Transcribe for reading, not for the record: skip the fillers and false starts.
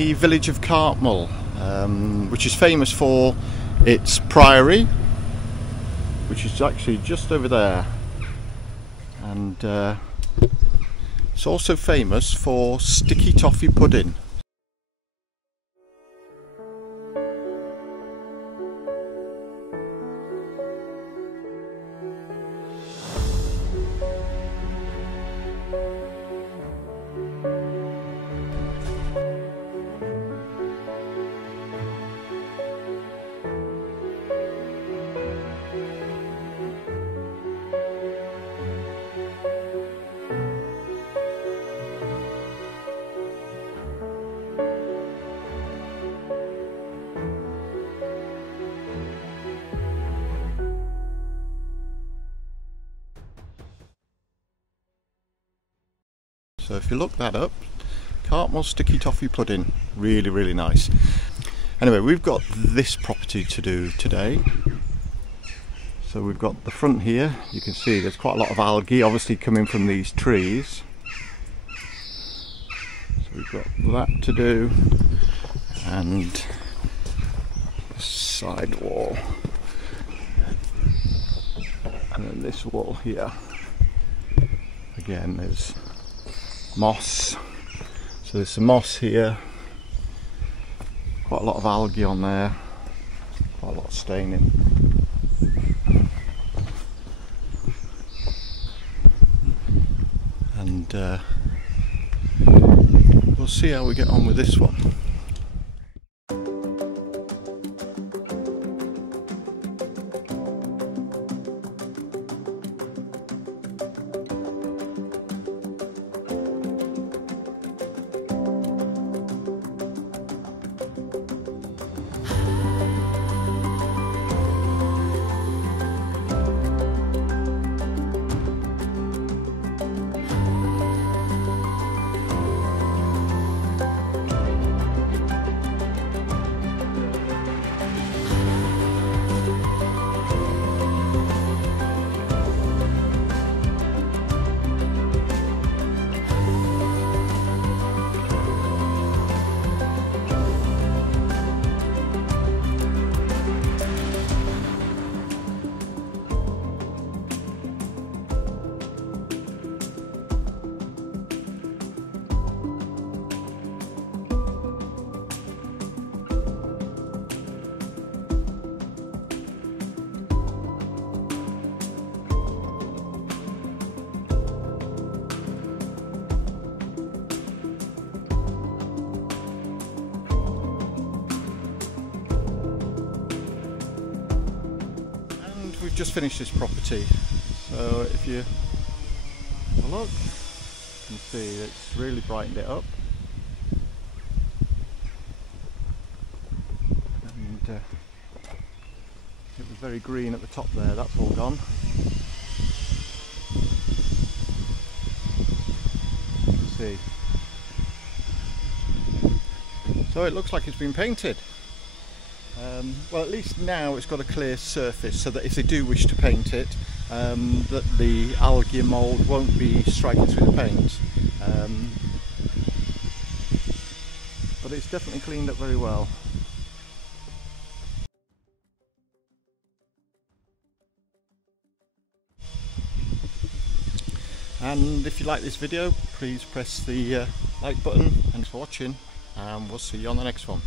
the village of Cartmel, which is famous for its priory, which is actually just over there, and it's also famous for sticky toffee pudding. So if you look that up, Cartmel sticky toffee pudding, really nice. Anyway, we've got this property to do today. So we've got the front here, you can see there's quite a lot of algae obviously coming from these trees. So we've got that to do, and the side wall, and then this wall here. Again, there's moss, so there's some moss here, quite a lot of algae on there, quite a lot of staining. And we'll see how we get on with this one. We've just finished this property, so if you have a look, you can see it's really brightened it up, and it was very green at the top there, that's all gone. You can see. So it looks like it's been painted. Well, at least now it's got a clear surface, so that if they do wish to paint it, that the algae and mould won't be striking through the paint. But it's definitely cleaned up very well. And if you like this video, please press the like button. Thanks for watching, and we'll see you on the next one.